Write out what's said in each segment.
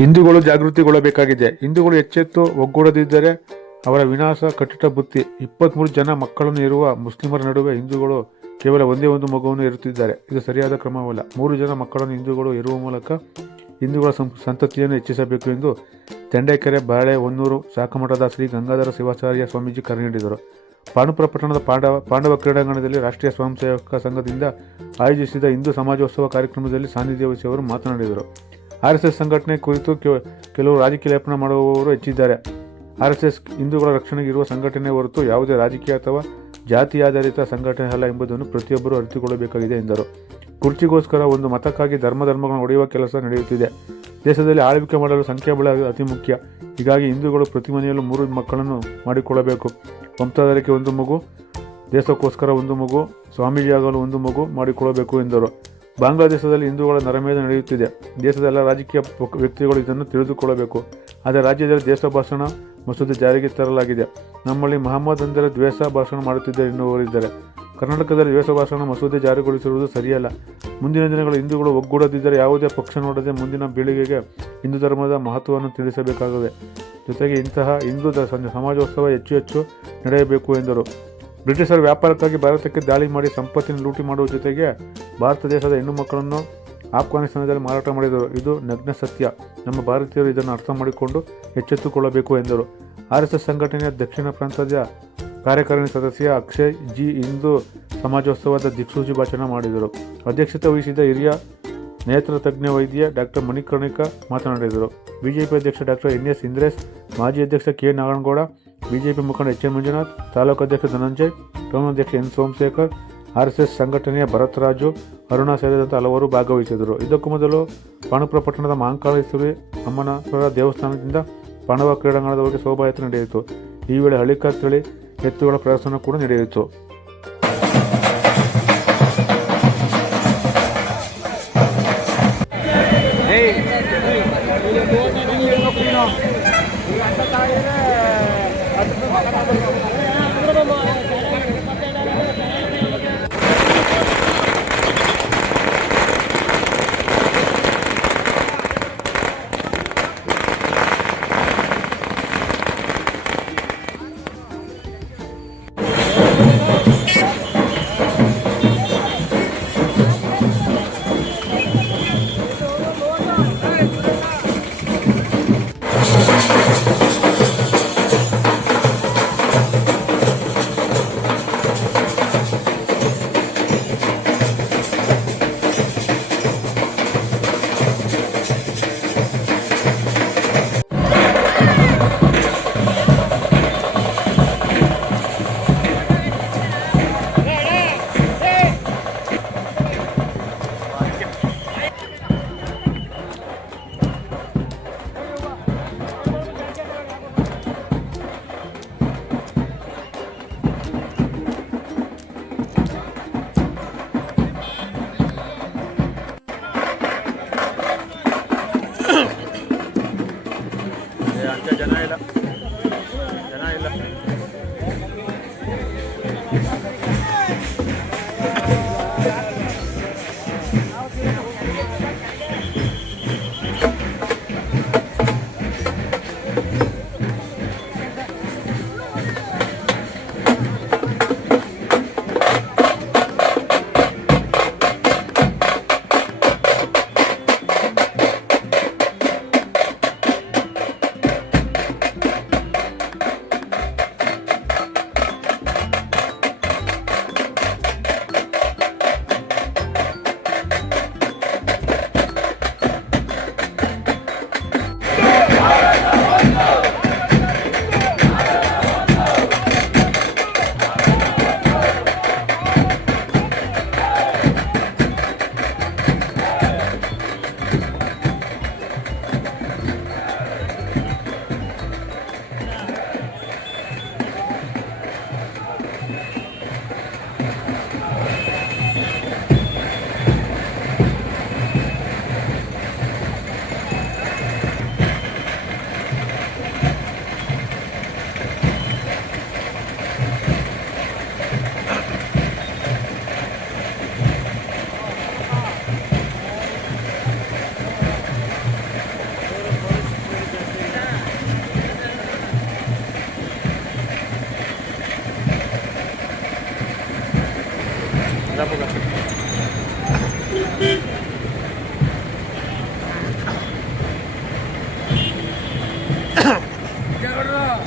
ಹಿಂದೂಗಳು ಜಾಗೃತಿಗೊಳ್ಳಬೇಕಾಗಿದೆ. ಹಿಂದೂಗಳು ಎಚ್ಚೆತ್ತು ಒಗ್ಗೂಡದಿದ್ದರೆ ಅವರ ವಿನಾಶ ಕಟ್ಟಿಟ್ಟ ಬುತ್ತಿ. 23 ಜನ ಮಕ್ಕಳನ್ನು ಇರುವ ಮುಸ್ಲಿಮರ ನಡುವೆ ಹಿಂದೂಗಳು ಕೇವಲ ಒಂದೇ ಒಂದು ಮಗುವನ್ನು ಇರುತ್ತಿದ್ದಾರೆ. ಇದು ಸರಿಯಾದ ಕ್ರಮವಲ್ಲ. 3 ಜನ ಮಕ್ಕಳನ್ನು ಹಿಂದೂಗಳು ಇರುವ ಮೂಲಕ ಹಿಂದೂಗಳ ಸಂತತಿಯನ್ನು ಹೆಚ್ಚಿಸಬೇಕು ಎಂದು ತೆಂಡೆಕೆರೆ, ಬಾಳೆ, ಹೊನ್ನೂರು, ಶಾಖಮಠದ ಶ್ರೀ ಗಂಗಾಧರ ಶಿವಾಚಾರ್ಯ ಸ್ವಾಮೀಜಿ ಕರೆ ನೀಡಿದರು. ಪಾಂಡುಪುರ ಪಟ್ಟಣದ ಪಾಂಡವ ಕ್ರೀಡಾಂಗಣದಲ್ಲಿ ರಾಷ್ಟ್ರೀಯ ಸ್ವಯಂ ಸೇವಕ ಸಂಘದಿಂದ ಆಯೋಜಿಸಿದ ಹಿಂದೂ ಸಮಾಜೋತ್ಸವ ಕಾರ್ಯಕ್ರಮದಲ್ಲಿ ಸಾನ್ನಿಧ್ಯ ವಹಿಸಿ ಅವರು ಮಾತನಾಡಿದರು. RSS ಸಂಘಟನೆ ಕುರಿತು ಕೆಲವು ರಾಜಕೀಯ ಲೇಪನ ಮಾಡುವವರು ಹೆಚ್ಚಿದ್ದಾರೆ. RSS ಹಿಂದೂಗಳ ರಕ್ಷಣೆಗೆ ಇರುವ ಸಂಘಟನೆ ಹೊರತು ಯಾವುದೇ ರಾಜಕೀಯ ಅಥವಾ ಜಾತಿ ಆಧಾರಿತ ಸಂಘಟನೆ ಅಲ್ಲ ಎಂಬುದನ್ನು ಪ್ರತಿಯೊಬ್ಬರು ಅರಿತುಕೊಳ್ಳಬೇಕಾಗಿದೆ ಎಂದರು. ಕುರ್ಚಿಗೋಸ್ಕರ ಒಂದು ಮತಕ್ಕಾಗಿ ಧರ್ಮಗಳನ್ನು ಒಡೆಯುವ ಕೆಲಸ ನಡೆಯುತ್ತಿದೆ. ದೇಶದಲ್ಲಿ ಆಳ್ವಿಕೆ ಮಾಡಲು ಸಂಖ್ಯಾಬಲ ಅತಿ ಮುಖ್ಯ. ಹೀಗಾಗಿ ಹಿಂದೂಗಳು ಪ್ರತಿ ಮನೆಯಲ್ಲೂ 3 ಮಕ್ಕಳನ್ನು ಮಾಡಿಕೊಳ್ಳಬೇಕು. ವಂಶಾಧಾರಕ್ಕೆ ಒಂದು ಮಗು, ದೇಶಕ್ಕೋಸ್ಕರ ಒಂದು ಮಗು, ಸ್ವಾಮೀಜಿಯಾಗಲು ಒಂದು ಮಗು ಮಾಡಿಕೊಳ್ಳಬೇಕು ಎಂದರು. ಬಾಂಗ್ಲಾದೇಶದಲ್ಲಿ ಹಿಂದೂಗಳ ನರಮೇಧ ನಡೆಯುತ್ತಿದೆ. ದೇಶದ ಎಲ್ಲ ರಾಜಕೀಯ ವ್ಯಕ್ತಿಗಳು ಇದನ್ನು ತಿಳಿದುಕೊಳ್ಳಬೇಕು. ಆದರೆ ರಾಜ್ಯದಲ್ಲಿ ದೇಶ ಭಾಷಣ ಮಸೂದೆ ಜಾರಿಗೆ ತರಲಾಗಿದೆ. ನಮ್ಮಲ್ಲಿ ಮಹಮ್ಮದ್ ಅಂದರೆ ದ್ವೇಷ ಭಾಷಣ ಮಾಡುತ್ತಿದ್ದಾರೆ ಎನ್ನುವರಿದ್ದಾರೆ. ಕರ್ನಾಟಕದಲ್ಲಿ ದ್ವೇಷ ಭಾಷಣ ಮಸೂದೆ ಜಾರಿಗೊಳಿಸಿರುವುದು ಸರಿಯಲ್ಲ. ಮುಂದಿನ ದಿನಗಳು ಹಿಂದೂಗಳು ಒಗ್ಗೂಡದಿದ್ದರೆ ಯಾವುದೇ ಪಕ್ಷ ನೋಡದೆ ಮುಂದಿನ ಪೀಳಿಗೆಗೆ ಹಿಂದೂ ಧರ್ಮದ ಮಹತ್ವವನ್ನು ತಿಳಿಸಬೇಕಾಗಿದೆ. ಜೊತೆಗೆ ಇಂತಹ ಹಿಂದೂ ಸಮಾಜೋತ್ಸವ ಹೆಚ್ಚು ನಡೆಯಬೇಕು ಎಂದರು. ಬ್ರಿಟಿಷರು ವ್ಯಾಪಾರಕ್ಕಾಗಿ ಭಾರತಕ್ಕೆ ದಾಳಿ ಮಾಡಿ ಸಂಪತ್ತಿನ ಲೂಟಿ ಮಾಡುವ ಜೊತೆಗೆ ಭಾರತ ದೇಶದ ಹೆಣ್ಣು ಮಕ್ಕಳನ್ನು ಆಫ್ಘಾನಿಸ್ತಾನದಲ್ಲಿ ಮಾರಾಟ ಮಾಡಿದರು. ಇದು ನಗ್ನ ಸತ್ಯ. ನಮ್ಮ ಭಾರತೀಯರು ಇದನ್ನು ಅರ್ಥ ಮಾಡಿಕೊಂಡು ಎಚ್ಚೆತ್ತುಕೊಳ್ಳಬೇಕು ಎಂದರು. RSS ಸಂಘಟನೆಯ ದಕ್ಷಿಣ ಪ್ರಾಂತದ ಕಾರ್ಯಕಾರಿಣಿ ಸದಸ್ಯ ಅಕ್ಷಯ್ ಜಿ ಹಿಂದೂ ಸಮಾಜೋತ್ಸವದ ದಿಕ್ಸೂಚಿ ಭಾಷಣ ಮಾಡಿದರು. ಅಧ್ಯಕ್ಷತೆ ವಹಿಸಿದ ಹಿರಿಯ ನೇತ್ರ ತಜ್ಞ ವೈದ್ಯ ಡಾಕ್ಟರ್ ಮಣಿಕರ್ಣಿಕ ಮಾತನಾಡಿದರು. ಬಿಜೆಪಿ ಅಧ್ಯಕ್ಷ ಡಾಕ್ಟರ್ NS ಇಂದ್ರೇಶ್, ಮಾಜಿ ಅಧ್ಯಕ್ಷ K ನಾರಾಯಣಗೌಡ, ಬಿಜೆಪಿ ಮುಖಂಡ HN ಮಂಜುನಾಥ್, ತಾಲೂಕು ಅಧ್ಯಕ್ಷ Dhananjay, town N Somashekar, RSS ಸಂಘಟನೆಯ ಭರತರಾಜು, ಅರುಣಾ ಸೇರಿದಂತೆ ಹಲವರು ಭಾಗವಹಿಸಿದರು. ಇದಕ್ಕೂ ಮೊದಲು ಪಾಂಡುಪುರ ಪಟ್ಟಣದ ಮಹಾಂಕಾಳೇಶ್ವರಿ ಅಮ್ಮನವರ ದೇವಸ್ಥಾನದಿಂದ ಪಾಂಡವ ಕ್ರೀಡಾಂಗಣದವರೆಗೆ ಶೋಭಾಯಾತ್ರೆ ನಡೆಯಿತು. ಈ ವೇಳೆ ಹಳಿಕ ತಳಿ ಎತ್ತುಗಳ ಪ್ರದರ್ಶನ ಕೂಡ ನಡೆಯಿತು. ಜನ ಇಲ್ಲ.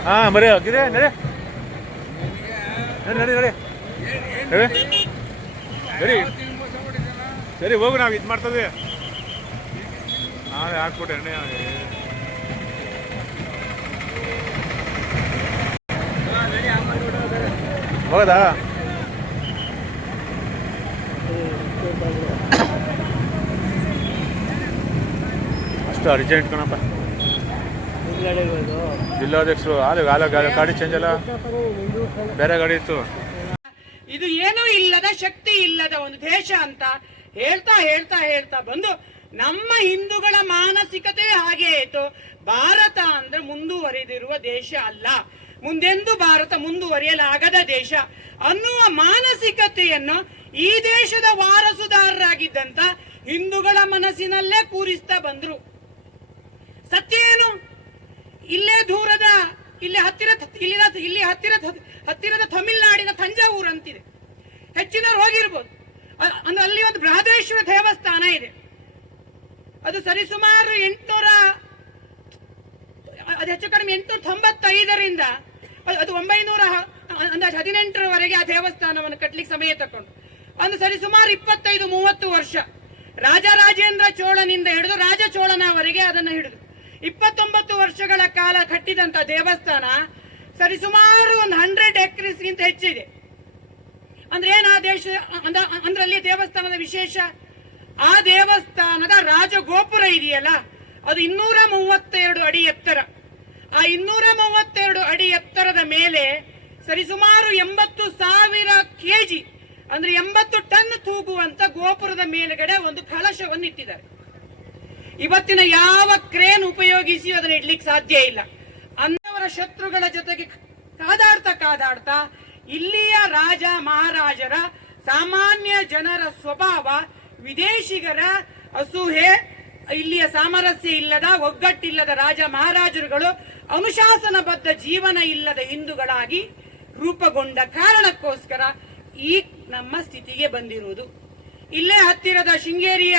ಹಾಂ ಬರೀ ಹೋಗಿದೆ ನಡಿ ನಡಿ ನಡಿ ಸರಿ ಸರಿ ಹೋಗು, ನಾವು ಇದು ಮಾಡ್ತದೆ ನಾಳೆ ಹಾಕ್ಬಿಟ್ಟೆ ಎಣ್ಣೆ. ಹೌದಾ? ಅಷ್ಟು ಅರ್ಜೆಂಟ್ ಕಣಪ್ಪ. ಜಿಲ್ಲಾಧ್ಯಕ್ಷರು ಗಾಡಿ ಚೇಂಜ್ ಅಲ್ಲ, ಬೇರೆ ಗಾಡಿ ಇತ್ತು. ಇದು ಏನೂ ಇಲ್ಲದ ಶಕ್ತಿ ಇಲ್ಲದ ಒಂದು ದೇಶ ಅಂತ ಹೇಳ್ತಾ ಹೇಳ್ತಾ ಹೇಳ್ತಾ ಬಂದು ನಮ್ಮ ಹಿಂದೂಗಳ ಮಾನಸಿಕತೆ ಹಾಗೆ ಆಯ್ತು. ಭಾರತ ಅಂದ್ರೆ ಮುಂದುವರಿದಿರುವ ದೇಶ ಅಲ್ಲ, ಮುಂದೆಂದು ಭಾರತ ಮುಂದುವರಿಯಲಾಗದ ದೇಶ ಅನ್ನುವ ಮಾನಸಿಕತೆಯನ್ನು ಈ ದೇಶದ ವಾರಸುದಾರರಾಗಿದ್ದಂತ ಹಿಂದೂಗಳ ಮನಸ್ಸಿನಲ್ಲೇ ಕೂರಿಸ್ತಾ ಬಂದ್ರು. ಸತ್ಯ ಏನು? ಇಲ್ಲೇ ದೂರದ ಇಲ್ಲಿ ಹತ್ತಿರದ ತಮಿಳುನಾಡಿನ ತಂಜಾವೂರು ಅಂತಿದೆ, ಹೆಚ್ಚಿನವ್ರು ಹೋಗಿರ್ಬೋದು. ಅಂದ್ರೆ ಅಲ್ಲಿ ಒಂದು ಬೃಹದೇಶ್ವರ ದೇವಸ್ಥಾನ ಇದೆ. ಅದು ಸರಿಸುಮಾರು 800 ಅದು ಹೆಚ್ಚು ಕಡಿಮೆ 895ರಿಂದ ಅದು 918ರವರೆಗೆ ಆ ದೇವಸ್ಥಾನವನ್ನು ಕಟ್ಟಲಿಕ್ಕೆ ಸಮಯ ತಕೊಂಡು ಒಂದು ಸರಿಸುಮಾರು 25-30 ವರ್ಷ ರಾಜರಾಜೇಂದ್ರ ಚೋಳನಿಂದ ಹಿಡಿದು ರಾಜ ಚೋಳನವರೆಗೆ ಅದನ್ನು ಹಿಡಿದು 29 ವರ್ಷಗಳ ಕಾಲ ಕಟ್ಟಿದಂತ ದೇವಸ್ಥಾನ ಸರಿಸುಮಾರು ಒಂದು 100 ಎಕರೆಸ್ಗಿಂತ ಹೆಚ್ಚಿದೆ. ಅಂದ್ರೆ ಏನ್ ಆ ದೇಶ ಅಂದ್ರೆ ಅಲ್ಲಿ ದೇವಸ್ಥಾನದ ವಿಶೇಷ, ಆ ದೇವಸ್ಥಾನದ ರಾಜಗೋಪುರ ಇದೆಯಲ್ಲ ಅದು 232 ಅಡಿ ಎತ್ತರ. ಆ 232 ಅಡಿ ಎತ್ತರದ ಮೇಲೆ ಸರಿಸುಮಾರು 80,000 kg ಅಂದ್ರೆ 80 ಟನ್ ತೂಗುವಂತ ಗೋಪುರದ ಮೇಲುಗಡೆ ಒಂದು ಕಳಶವನ್ನು ಇಟ್ಟಿದ್ದಾರೆ. ಇವತ್ತಿನ ಯಾವ ಕ್ರೇನ್ ಉಪಯೋಗಿಸಿ ಅದನ್ನು ಇಡ್ಲಿಕ್ಕೆ ಸಾಧ್ಯ ಇಲ್ಲ. ಅನ್ನವರ ಶತ್ರುಗಳ ಜೊತೆಗೆ ಕಾದಾಡ್ತಾ ಇಲ್ಲಿಯ ರಾಜ ಮಹಾರಾಜರ ಸಾಮಾನ್ಯ ಜನರ ಸ್ವಭಾವ, ವಿದೇಶಿಗರ ಅಸೂಹೆ, ಇಲ್ಲಿಯ ಸಾಮರಸ್ಯ ಇಲ್ಲದ ಒಗ್ಗಟ್ಟಿಲ್ಲದ ರಾಜ ಮಹಾರಾಜರುಗಳು ಅನುಶಾಸನಬದ್ಧ ಜೀವನ ಇಲ್ಲದ ಹಿಂದೂಗಳಾಗಿ ರೂಪುಗೊಂಡ ಕಾರಣಕ್ಕೋಸ್ಕರ ಈ ನಮ್ಮ ಸ್ಥಿತಿಗೆ ಬಂದಿರುವುದು. ಇಲ್ಲೇ ಹತ್ತಿರದ ಶೃಂಗೇರಿಯ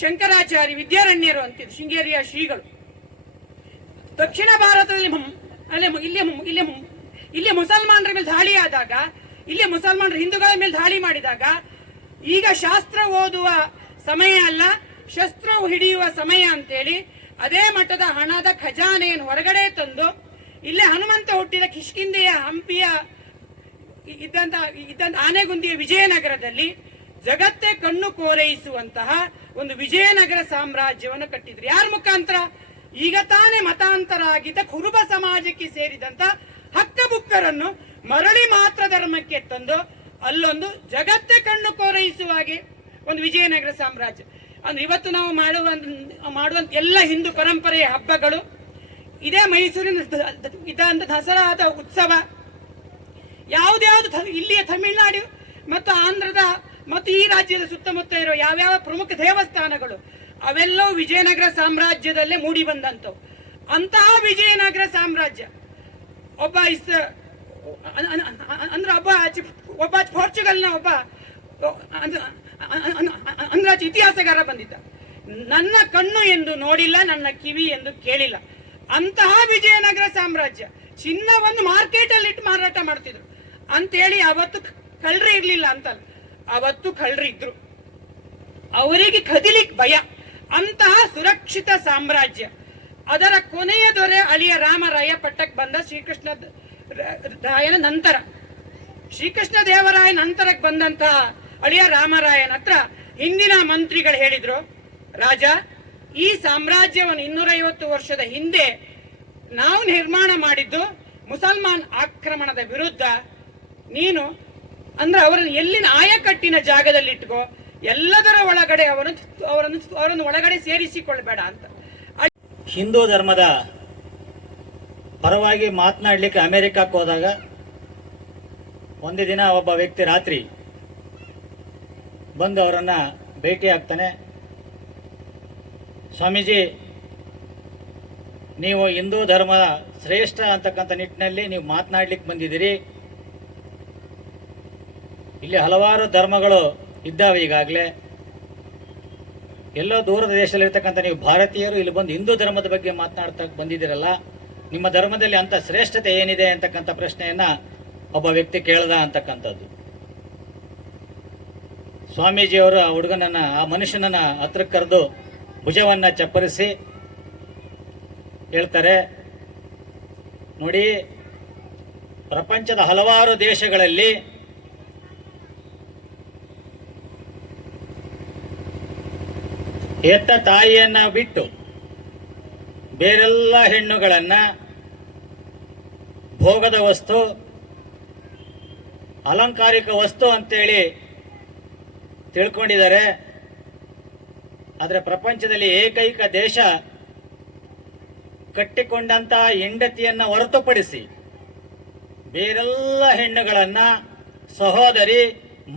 ಶಂಕರಾಚಾರ್ಯ ವಿದ್ಯಾರಣ್ಯರು ಅಂತಿದ್ರು, ಶೃಂಗೇರಿಯ ಶ್ರೀಗಳು. ದಕ್ಷಿಣ ಭಾರತದಲ್ಲಿ ಇಲ್ಲಿ ಮುಸಲ್ಮಾನರ ಮೇಲೆ ದಾಳಿ ಆದಾಗ, ಇಲ್ಲಿ ಮುಸಲ್ಮಾನರು ಹಿಂದೂಗಳ ಮೇಲೆ ದಾಳಿ ಮಾಡಿದಾಗ ಈಗ ಶಾಸ್ತ್ರ ಓದುವ ಸಮಯ ಅಲ್ಲ, ಶಸ್ತ್ರ ಹಿಡಿಯುವ ಸಮಯ ಅಂತೇಳಿ ಅದೇ ಮಠದ ಹಣದ ಖಜಾನೆಯನ್ನು ಹೊರಗಡೆ ತಂದು ಇಲ್ಲೇ ಹನುಮಂತ ಹುಟ್ಟಿದ ಕಿಷ್ಕಿಂಧೆಯ ಹಂಪಿಯ ಇದ್ದಂತ ಆನೆಗುಂದಿಯ ವಿಜಯನಗರದಲ್ಲಿ ಜಗತ್ತೇ ಕಣ್ಣು ಕೋರೈಸುವಂತಹ ಒಂದು ವಿಜಯನಗರ ಸಾಮ್ರಾಜ್ಯವನ್ನು ಕಟ್ಟಿದ್ರು. ಯಾರ ಮುಖಾಂತರ? ಈಗ ತಾನೇ ಮತಾಂತರ ಆಗಿದ್ದ ಕುರುಬ ಸಮಾಜಕ್ಕೆ ಸೇರಿದಂತ ಹಕ್ಕಬುಕ್ಕರನ್ನು ಮರಳಿ ಮಾತ್ರ ಧರ್ಮಕ್ಕೆ ತಂದು ಅಲ್ಲೊಂದು ಜಗತ್ತೇ ಕಣ್ಣು ಕೋರೈಸುವ ಹಾಗೆ ಒಂದು ವಿಜಯನಗರ ಸಾಮ್ರಾಜ್ಯ. ಅಂದ್ರೆ ಇವತ್ತು ನಾವು ಮಾಡುವಂತ ಎಲ್ಲ ಹಿಂದೂ ಪರಂಪರೆಯ ಹಬ್ಬಗಳು, ಇದೇ ಮೈಸೂರಿನ ಇದ್ದಂತ ದಸರಾದ ಉತ್ಸವ, ಯಾವುದ್ಯಾವುದು ಇಲ್ಲಿಯ ತಮಿಳುನಾಡು ಮತ್ತು ಆಂಧ್ರದ ಮತ್ತು ಈ ರಾಜ್ಯದ ಸುತ್ತಮುತ್ತ ಇರೋ ಯಾವ್ಯಾವ ಪ್ರಮುಖ ದೇವಸ್ಥಾನಗಳು ಅವೆಲ್ಲವೂ ವಿಜಯನಗರ ಸಾಮ್ರಾಜ್ಯದಲ್ಲೇ ಮೂಡಿ ಬಂದಂತವು. ಅಂತಹ ವಿಜಯನಗರ ಸಾಮ್ರಾಜ್ಯ ಒಬ್ಬ ಪೋರ್ಚುಗಲ್ನ ಒಬ್ಬ ಅಂದ್ರಾಜ್ ಇತಿಹಾಸಗಾರ ಬಂದಿದ್ದ. ನನ್ನ ಕಣ್ಣು ಎಂದು ನೋಡಿಲ್ಲ, ನನ್ನ ಕಿವಿ ಎಂದು ಕೇಳಿಲ್ಲ. ಅಂತಹ ವಿಜಯನಗರ ಸಾಮ್ರಾಜ್ಯ ಚಿನ್ನವನ್ನು ಮಾರ್ಕೆಟ್ ಅಲ್ಲಿ ಇಟ್ಟು ಮಾರಾಟ ಮಾಡ್ತಿದ್ರು ಅಂತೇಳಿ ಅವತ್ತು ಕಳ್ಳರು ಇರ್ಲಿಲ್ಲ ಅಂತಲ್ಲ, ಅವತ್ತು ಕಳ್ಳರು ಇದ್ರು, ಅವರಿಗೆ ಕದಿಲಿಕ್ ಭಯ. ಅಂತಹ ಸುರಕ್ಷಿತ ಸಾಮ್ರಾಜ್ಯ, ಅದರ ಕೊನೆಯ ದೊರೆ ಅಳಿಯ ರಾಮರಾಯ ಪಟ್ಟಕ್ಕೆ ಬಂದ ಶ್ರೀಕೃಷ್ಣ ರಾಯನ ನಂತರ, ಶ್ರೀಕೃಷ್ಣ ದೇವರಾಯ ನಂತರಕ್ಕೆ ಬಂದಂತಹ ಅಳಿಯ ರಾಮರಾಯನ ಹತ್ರ ಹಿಂದಿನ ಮಂತ್ರಿಗಳು ಹೇಳಿದ್ರು, ರಾಜ, ಈ ಸಾಮ್ರಾಜ್ಯವನ್ನು 250 ವರ್ಷದ ಹಿಂದೆ ನಾವು ನಿರ್ಮಾಣ ಮಾಡಿದ್ದು ಮುಸಲ್ಮಾನ್ ಆಕ್ರಮಣದ ವಿರುದ್ಧ. ನೀನು ಅಂದ್ರೆ ಅವರನ್ನು ಎಲ್ಲಿನ ಆಯಕಟ್ಟಿನ ಜಾಗದಲ್ಲಿ ಇಟ್ಕೋ, ಎಲ್ಲದರ ಒಳಗಡೆ ಅವರನ್ನು ಒಳಗಡೆ ಸೇರಿಸಿಕೊಳ್ಬೇಡ ಅಂತ. ಹಿಂದೂ ಧರ್ಮದ ಪರವಾಗಿ ಮಾತನಾಡಲಿಕ್ಕೆ ಅಮೆರಿಕಕ್ಕೆ ಹೋದಾಗ ಒಂದು ದಿನ ಒಬ್ಬ ವ್ಯಕ್ತಿ ರಾತ್ರಿ ಬಂದು ಅವರನ್ನ ಭೇಟಿ ಆಗ್ತಾನೆ. ಸ್ವಾಮೀಜಿ, ನೀವು ಹಿಂದೂ ಧರ್ಮದ ಶ್ರೇಷ್ಠ ಅಂತಕ್ಕಂಥ ನಿಟ್ಟಿನಲ್ಲಿ ನೀವು ಮಾತನಾಡ್ಲಿಕ್ಕೆ ಬಂದಿದ್ದೀರಿ. ಇಲ್ಲಿ ಹಲವಾರು ಧರ್ಮಗಳು ಇದ್ದಾವೆ ಈಗಾಗಲೇ. ಎಲ್ಲೋ ದೂರದ ದೇಶದಲ್ಲಿರ್ತಕ್ಕಂಥ ನೀವು ಭಾರತೀಯರು ಇಲ್ಲಿ ಬಂದು ಹಿಂದೂ ಧರ್ಮದ ಬಗ್ಗೆ ಮಾತನಾಡ್ತಾ ಬಂದಿದ್ದೀರಲ್ಲ, ನಿಮ್ಮ ಧರ್ಮದಲ್ಲಿ ಅಂತ ಶ್ರೇಷ್ಠತೆ ಏನಿದೆ ಅಂತಕ್ಕಂಥ ಪ್ರಶ್ನೆಯನ್ನ ಒಬ್ಬ ವ್ಯಕ್ತಿ ಕೇಳ್ದ ಅಂತಕ್ಕಂಥದ್ದು. ಸ್ವಾಮೀಜಿಯವರ ಹುಡುಗನನ್ನ, ಆ ಮನುಷ್ಯನನ್ನ ಹತ್ರಕ್ಕೆ ಕರೆದು ಭುಜವನ್ನ ಚಪ್ಪರಿಸಿ ಹೇಳ್ತಾರೆ, ನೋಡಿ, ಪ್ರಪಂಚದ ಹಲವಾರು ದೇಶಗಳಲ್ಲಿ ಹೆತ್ತ ತಾಯಿಯನ್ನ ಬಿಟ್ಟು ಬೇರೆಲ್ಲ ಹೆಣ್ಣುಗಳನ್ನ ಭೋಗದ ವಸ್ತು, ಅಲಂಕಾರಿಕ ವಸ್ತು ಅಂತೇಳಿ ತಿಳ್ಕೊಂಡಿದ್ದಾರೆ. ಆದರೆ ಪ್ರಪಂಚದಲ್ಲಿ ಏಕೈಕ ದೇಶ ಕಟ್ಟಿಕೊಂಡಂತ ಹೆಂಡತಿಯನ್ನ ಹೊರತುಪಡಿಸಿ ಬೇರೆಲ್ಲ ಹೆಣ್ಣುಗಳನ್ನ ಸಹೋದರಿ,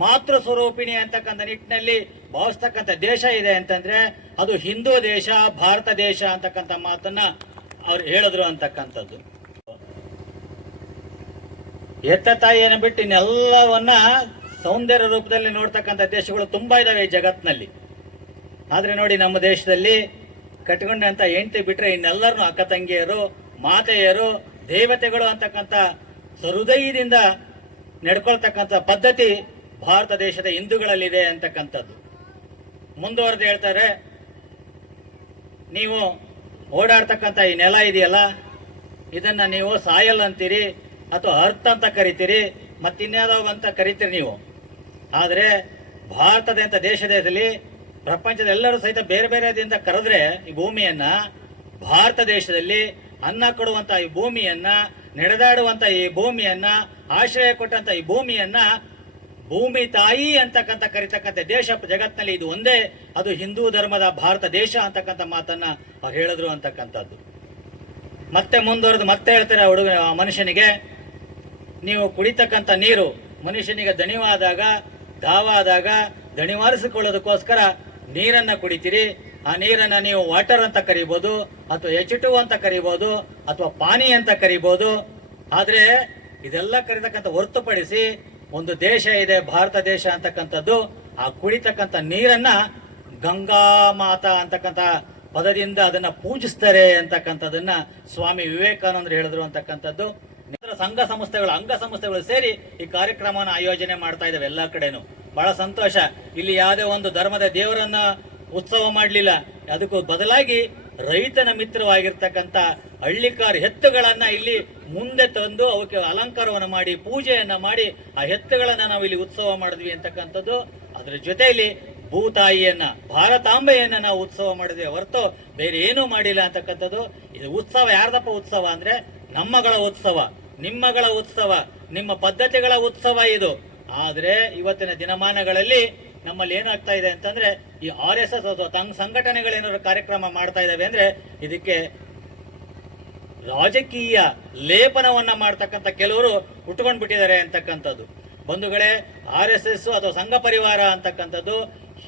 ಮಾತೃ ಸ್ವರೂಪಿಣಿ ಅಂತಕ್ಕಂಥ ನಿಟ್ಟಿನಲ್ಲಿ ಭಾವಿಸ್ತಕ್ಕಂಥ ದೇಶ ಇದೆ ಅಂತಂದ್ರೆ ಅದು ಹಿಂದೂ ದೇಶ, ಭಾರತ ದೇಶ ಅಂತಕ್ಕಂಥ ಮಾತನ್ನ ಅವ್ರು ಹೇಳಿದ್ರು ಅಂತಕ್ಕಂಥದ್ದು. ಎತ್ತ ತಾಯಿಯನ್ನು ಬಿಟ್ಟು ಇನ್ನೆಲ್ಲವನ್ನ ಸೌಂದರ್ಯ ರೂಪದಲ್ಲಿ ನೋಡ್ತಕ್ಕಂಥ ದೇಶಗಳು ತುಂಬಾ ಇದಾವೆ ಈ ಜಗತ್ತಿನಲ್ಲಿ. ಆದ್ರೆ ನೋಡಿ, ನಮ್ಮ ದೇಶದಲ್ಲಿ ಕಟ್ಕೊಂಡಂತ ಹೆಂಡತಿ ಬಿಟ್ರೆ ಇನ್ನೆಲ್ಲರನ್ನು ಅಕ್ಕ ತಂಗಿಯರು, ಮಾತೆಯರು, ದೇವತೆಗಳು ಅಂತಕ್ಕಂಥ ಹೃದಯದಿಂದ ನಡ್ಕೊಳ್ತಕ್ಕಂಥ ಪದ್ಧತಿ ಭಾರತ ದೇಶದ ಹಿಂದೂಗಳಲ್ಲಿದೆ ಅಂತಕ್ಕಂಥದ್ದು. ಮುಂದುವರೆದು ಹೇಳ್ತಾರೆ, ನೀವು ಓಡಾಡ್ತಕ್ಕಂಥ ಈ ನೆಲ ಇದೆಯಲ್ಲ, ಇದನ್ನ ನೀವು ಸಾಯಲ್ ಅಂತೀರಿ ಅಥವಾ ಅರ್ಥ ಅಂತ ಕರಿತೀರಿ, ಮತ್ತಿನ್ಯಾವುದೋ ಅಂತ ಕರಿತೀರಿ ನೀವು. ಆದರೆ ಭಾರತದಂತ ದೇಶದಲ್ಲಿ ಪ್ರಪಂಚದ ಎಲ್ಲರೂ ಸಹಿತ ಬೇರೆ ಬೇರೆದಿಂದ ಕರೆದ್ರೆ ಈ ಭೂಮಿಯನ್ನ, ಭಾರತ ದೇಶದಲ್ಲಿ ಅನ್ನ ಕೊಡುವಂತ ಈ ಭೂಮಿಯನ್ನ, ನಡೆದಾಡುವಂತ ಈ ಭೂಮಿಯನ್ನ, ಆಶ್ರಯ ಕೊಟ್ಟಂತ ಈ ಭೂಮಿಯನ್ನ ಭೂಮಿ ತಾಯಿ ಅಂತಕ್ಕಂಥ ಕರಿತಕ್ಕಂಥ ದೇಶ ಜಗತ್ತಿನಲ್ಲಿ ಇದು ಒಂದೇ, ಅದು ಹಿಂದೂ ಧರ್ಮದ ಭಾರತ ದೇಶ ಅಂತಕ್ಕಂಥ ಮಾತನ್ನ ಅವ್ರು ಹೇಳಿದ್ರು ಅಂತಕ್ಕಂಥದ್ದು. ಮತ್ತೆ ಮುಂದುವರೆದು ಮತ್ತೆ ಹೇಳ್ತಾರೆ ಆ ಮನುಷ್ಯನಿಗೆ, ನೀವು ಕುಡಿತಕ್ಕಂಥ ನೀರು ಮನುಷ್ಯನಿಗೆ ದಣಿವಾದಾಗ, ದಾವಾದಾಗ ದಣಿವಾರಿಸಿಕೊಳ್ಳೋದಕ್ಕೋಸ್ಕರ ನೀರನ್ನ ಕುಡಿತೀರಿ. ಆ ನೀರನ್ನ ನೀವು ವಾಟರ್ ಅಂತ ಕರಿಬಹುದು, ಅಥವಾ H2 ಅಂತ ಕರಿಬಹುದು, ಅಥವಾ ಪಾನಿ ಅಂತ ಕರಿಬಹುದು. ಆದ್ರೆ ಇದೆಲ್ಲ ಕರಿತಕ್ಕಂಥ ಹೊರತುಪಡಿಸಿ ಒಂದು ದೇಶ ಇದೆ, ಭಾರತ ದೇಶ ಅಂತಕ್ಕಂಥದ್ದು. ಆ ಕುಡಿತಕ್ಕಂಥ ನೀರನ್ನ ಗಂಗಾ ಮಾತಾ ಅಂತಕ್ಕಂಥ ಪದದಿಂದ ಅದನ್ನ ಪೂಜಿಸ್ತಾರೆ ಅಂತಕ್ಕಂಥದನ್ನ ಸ್ವಾಮಿ ವಿವೇಕಾನಂದರು ಹೇಳಿದ್ರು ಅಂತಕ್ಕಂಥದ್ದು. ಸಂಘ ಸಂಸ್ಥೆಗಳು, ಅಂಗ ಸಂಸ್ಥೆಗಳು ಸೇರಿ ಈ ಕಾರ್ಯಕ್ರಮವನ್ನು ಆಯೋಜನೆ ಮಾಡ್ತಾ ಇದ್ದಾವೆ ಎಲ್ಲಾ ಕಡೆನೂ. ಬಹಳ ಸಂತೋಷ. ಇಲ್ಲಿ ಯಾವುದೇ ಒಂದು ಧರ್ಮದ ದೇವರನ್ನ ಉತ್ಸವ ಮಾಡಲಿಲ್ಲ, ಅದಕ್ಕೂ ಬದಲಾಗಿ ರೈತನ ಮಿತ್ರವಾಗಿರ್ತಕ್ಕಂಥ ಹಳ್ಳಿಕಾರ್ ಎತ್ತುಗಳನ್ನ ಇಲ್ಲಿ ಮುಂದೆ ತಂದು ಅವಕ್ಕೆ ಅಲಂಕಾರವನ್ನು ಮಾಡಿ, ಪೂಜೆಯನ್ನ ಮಾಡಿ, ಆ ಎತ್ತುಗಳನ್ನ ನಾವು ಇಲ್ಲಿ ಉತ್ಸವ ಮಾಡಿದ್ವಿ ಅಂತಕ್ಕಂಥದ್ದು. ಅದರ ಜೊತೆಯಲ್ಲಿ ಭೂತಾಯಿಯನ್ನ, ಭಾರತಾಂಬೆಯನ್ನ ನಾವು ಉತ್ಸವ ಮಾಡಿದ್ವಿ ಹೊರತು ಬೇರೆ ಏನೂ ಮಾಡಿಲ್ಲ ಅಂತಕ್ಕಂಥದ್ದು. ಇದು ಉತ್ಸವ ಯಾರ್ದಪ್ಪ ಉತ್ಸವ ಅಂದ್ರೆ ನಮ್ಮಗಳ ಉತ್ಸವ, ನಿಮ್ಮಗಳ ಉತ್ಸವ, ನಿಮ್ಮ ಪದ್ಧತಿಗಳ ಉತ್ಸವ ಇದು. ಆದ್ರೆ ಇವತ್ತಿನ ದಿನಮಾನಗಳಲ್ಲಿ ನಮ್ಮಲ್ಲಿ ಏನಾಗ್ತಾ ಇದೆ ಅಂತಂದ್ರೆ, ಈ RSS ಅಥವಾ ಸಂಘಟನೆಗಳೇನಾದ್ರು ಕಾರ್ಯಕ್ರಮ ಮಾಡ್ತಾ ಇದಾವೆ ಅಂದ್ರೆ ಇದಕ್ಕೆ ರಾಜಕೀಯ ಲೇಪನವನ್ನ ಮಾಡ್ತಕ್ಕಂಥ ಕೆಲವರು ಉಟ್ಕೊಂಡ್ ಬಿಟ್ಟಿದ್ದಾರೆ ಅಂತಕ್ಕಂಥದ್ದು. ಬಂಧುಗಳೇ, RSS ಅಥವಾ ಸಂಘ ಪರಿವಾರ ಅಂತಕ್ಕಂಥದ್ದು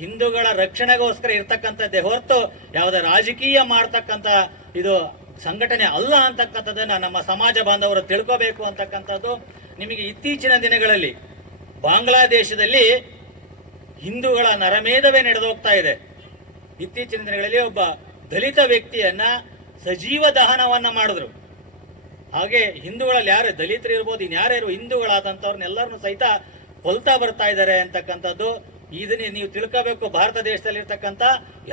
ಹಿಂದೂಗಳ ರಕ್ಷಣೆಗೋಸ್ಕರ ಇರ್ತಕ್ಕಂಥದ್ದೇ ಹೊರತು ಯಾವುದೇ ರಾಜಕೀಯ ಮಾಡ್ತಕ್ಕಂಥ ಇದು ಸಂಘಟನೆ ಅಲ್ಲ ಅಂತಕ್ಕಂಥದ್ದನ್ನ ನಮ್ಮ ಸಮಾಜ ಬಾಂಧವರು ತಿಳ್ಕೋಬೇಕು ಅಂತಕ್ಕಂಥದ್ದು. ನಿಮಗೆ ಇತ್ತೀಚಿನ ದಿನಗಳಲ್ಲಿ ಬಾಂಗ್ಲಾದೇಶದಲ್ಲಿ ಹಿಂದೂಗಳ ನರಮೇಧವೇ ನಡೆದು ಹೋಗ್ತಾ ಇದೆ. ಇತ್ತೀಚಿನ ದಿನಗಳಲ್ಲಿ ಒಬ್ಬ ದಲಿತ ವ್ಯಕ್ತಿಯನ್ನ ಸಜೀವ ದಹನವನ್ನ ಮಾಡಿದ್ರು. ಹಾಗೆ ಹಿಂದೂಗಳಲ್ಲಿ ಯಾರು ದಲಿತರು ಇರ್ಬೋದು, ಇನ್ಯಾರು ಹಿಂದೂಗಳಾದಂಥವ್ರನ್ನೆಲ್ಲರನ್ನು ಸಹಿತ ಕೊಲ್ತಾ ಬರ್ತಾ ಇದ್ದಾರೆ ಅಂತಕ್ಕಂಥದ್ದು. ಇದನ್ನ ನೀವು ತಿಳ್ಕೋಬೇಕು. ಭಾರತ ದೇಶದಲ್ಲಿ ಇರ್ತಕ್ಕಂಥ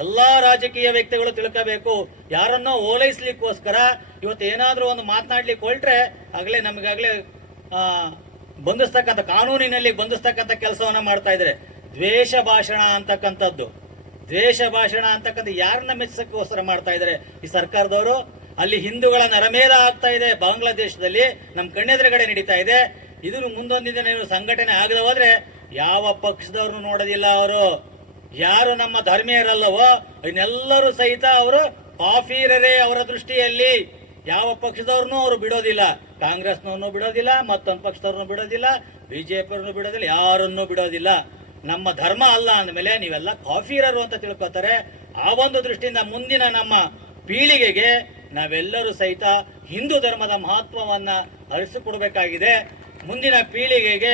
ಎಲ್ಲಾ ರಾಜಕೀಯ ವ್ಯಕ್ತಿಗಳು ತಿಳ್ಕೋಬೇಕು. ಯಾರನ್ನೋ ಓಲೈಸ್ಲಿಕ್ಕೋಸ್ಕರ ಇವತ್ತು ಏನಾದ್ರೂ ಒಂದು ಮಾತನಾಡ್ಲಿಕ್ಕೆ ಹೊರಟ್ರೆ ಆಗ್ಲೇ ನಮಗಾಗ್ಲೇ ಬಂಧಿಸ್ತಕ್ಕಂಥ, ಕಾನೂನಿನಲ್ಲಿ ಬಂಧಿಸ್ತಕ್ಕಂಥ ಕೆಲಸವನ್ನ ಮಾಡ್ತಾ ಇದ್ದಾರೆ. ದ್ವೇಷ ಭಾಷಣ ಅಂತಕ್ಕಂಥದ್ದು, ದ್ವೇಷ ಭಾಷಣ ಅಂತಕ್ಕಂಥ ಯಾರನ್ನ ಮೆಚ್ಚಕ್ಕೋಸ್ಕರ ಮಾಡ್ತಾ ಇದ್ದಾರೆ ಈ ಸರ್ಕಾರದವರು. ಅಲ್ಲಿ ಹಿಂದೂಗಳ ನರಮೇಧ ಆಗ್ತಾ ಇದೆ ಬಾಂಗ್ಲಾದೇಶದಲ್ಲಿ, ನಮ್ಮ ಕಣ್ಣೆದುರುಗಡೆ ನಡೀತಾ ಇದೆ. ಇದನ್ನು ಮುಂದೊಂದಿನ ಸಂಘಟನೆ ಆಗದೆ ಹೋದ್ರೆ ಯಾವ ಪಕ್ಷದವ್ರನ್ನು ನೋಡೋದಿಲ್ಲ ಅವರು. ಯಾರು ನಮ್ಮ ಧರ್ಮೀಯರಲ್ಲವೋ ಇನ್ನೆಲ್ಲರೂ ಸಹಿತ ಅವರು ಕಾಫೀರರೇ ಅವರ ದೃಷ್ಟಿಯಲ್ಲಿ. ಯಾವ ಪಕ್ಷದವ್ರನ್ನೂ ಅವರು ಬಿಡೋದಿಲ್ಲ, ಕಾಂಗ್ರೆಸ್ನವ್ರನ್ನೂ ಬಿಡೋದಿಲ್ಲ, ಮತ್ತೊಂದು ಪಕ್ಷದವ್ರನ್ನೂ ಬಿಡೋದಿಲ್ಲ, ಬಿಜೆಪಿಯವ್ರನ್ನೂ ಬಿಡೋದಿಲ್ಲ, ಯಾರನ್ನೂ ಬಿಡೋದಿಲ್ಲ. ನಮ್ಮ ಧರ್ಮ ಅಲ್ಲ ಅಂದಮೇಲೆ ನೀವೆಲ್ಲ ಕಾಫೀರರು ಅಂತ ತಿಳ್ಕೊತಾರೆ. ಆ ಒಂದು ದೃಷ್ಟಿಯಿಂದ ಮುಂದಿನ ನಮ್ಮ ಪೀಳಿಗೆಗೆ ನಾವೆಲ್ಲರೂ ಸಹಿತ ಹಿಂದೂ ಧರ್ಮದ ಮಹತ್ವವನ್ನ ಅರಿಸಿಕೊಡ್ಬೇಕಾಗಿದೆ. ಮುಂದಿನ ಪೀಳಿಗೆಗೆ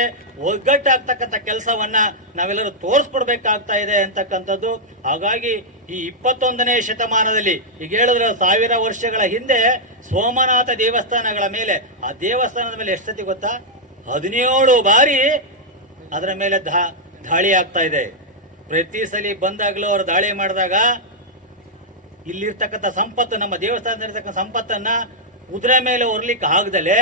ಒಗ್ಗಟ್ಟಾಗ್ತಕ್ಕಂಥ ಕೆಲಸವನ್ನ ನಾವೆಲ್ಲರೂ ತೋರಿಸ್ಕೊಡ್ಬೇಕಾಗ್ತಾ ಇದೆ ಅಂತಕ್ಕಂಥದ್ದು. ಹಾಗಾಗಿ ಈ 21ನೇ ಶತಮಾನದಲ್ಲಿ ಈಗ ಹೇಳಿದ್ರೆ 1000 ವರ್ಷಗಳ ಹಿಂದೆ ಸೋಮನಾಥ ದೇವಸ್ಥಾನಗಳ ಮೇಲೆ, ಆ ದೇವಸ್ಥಾನದ ಮೇಲೆ ಎಷ್ಟು ಸತಿ ಗೊತ್ತಾ, 17 ಬಾರಿ ಅದರ ಮೇಲೆ ದಾಳಿ ಆಗ್ತಾ ಇದೆ. ಪ್ರತಿ ಸಲ ಬಂದಾಗಲೂ ಅವರು ದಾಳಿ ಮಾಡಿದಾಗ ಇಲ್ಲಿರ್ತಕ್ಕಂಥ ಸಂಪತ್ತು, ನಮ್ಮ ದೇವಸ್ಥಾನದಲ್ಲಿರ್ತಕ್ಕಂಥ ಸಂಪತ್ತನ್ನ ಕುದುರೆ ಮೇಲೆ ಹೊರ್ಲಿಕ್ಕೆ ಆಗದಲೆ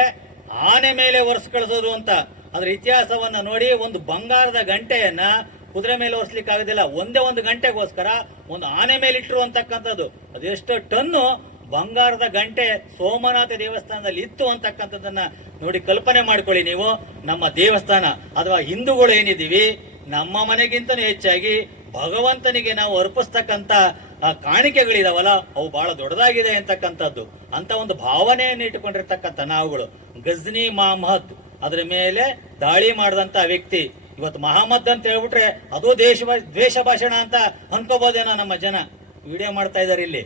ಆನೆ ಮೇಲೆ ಒರೆಸ್ ಕಳಿಸೋದು ಅಂತ ಅದ್ರ ಇತಿಹಾಸವನ್ನ ನೋಡಿ, ಒಂದು ಬಂಗಾರದ ಗಂಟೆಯನ್ನ ಕುದುರೆ ಮೇಲೆ ಒರೆಸ್ಲಿಕ್ಕೆ ಆಗೋದಿಲ್ಲ, ಒಂದೇ ಒಂದು ಗಂಟೆಗೋಸ್ಕರ ಒಂದು ಆನೆ ಮೇಲೆ ಇಟ್ಟರು ಅಂತಕ್ಕಂಥದ್ದು. ಅದೆಷ್ಟೋ ಟನ್ನು ಬಂಗಾರದ ಗಂಟೆ ಸೋಮನಾಥ ದೇವಸ್ಥಾನದಲ್ಲಿ ಇತ್ತು ಅಂತಕ್ಕಂಥದ್ದನ್ನ ನೋಡಿ ಕಲ್ಪನೆ ಮಾಡ್ಕೊಳ್ಳಿ ನೀವು. ನಮ್ಮ ದೇವಸ್ಥಾನ ಅಥವಾ ಹಿಂದೂಗಳು ಏನಿದ್ದೀವಿ, ನಮ್ಮ ಮನೆಗಿಂತನೂ ಹೆಚ್ಚಾಗಿ ಭಗವಂತನಿಗೆ ನಾವು ಅರ್ಪಿಸ್ತಕ್ಕಂಥ ಕಾಣಿಕೆಗಳಿದಾವಲ್ಲ, ಅವು ಬಹಳ ದೊಡ್ಡದಾಗಿದೆ ಅಂತಕ್ಕಂಥದ್ದು. ಅಂತ ಒಂದು ಭಾವನೆಯನ್ನು ಇಟ್ಟುಕೊಂಡಿರ್ತಕ್ಕಂಥ ನಾವುಗಳು ಗಜ್ನಿ ಮಹಮ್ಮದ್ ಅದರ ಮೇಲೆ ದಾಳಿ ಮಾಡಿದಂತ ವ್ಯಕ್ತಿ ಇವತ್ತು ಮಹಮ್ಮದ್ ಅಂತ ಹೇಳ್ಬಿಟ್ರೆ ಅದು ದ್ವೇಷ ಭಾಷಣ ಅಂತ ಅನ್ಕೋಬಹುದೇನೋ ನಮ್ಮ ಜನ. ವಿಡಿಯೋ ಮಾಡ್ತಾ ಇದಾರೆ ಇಲ್ಲಿ,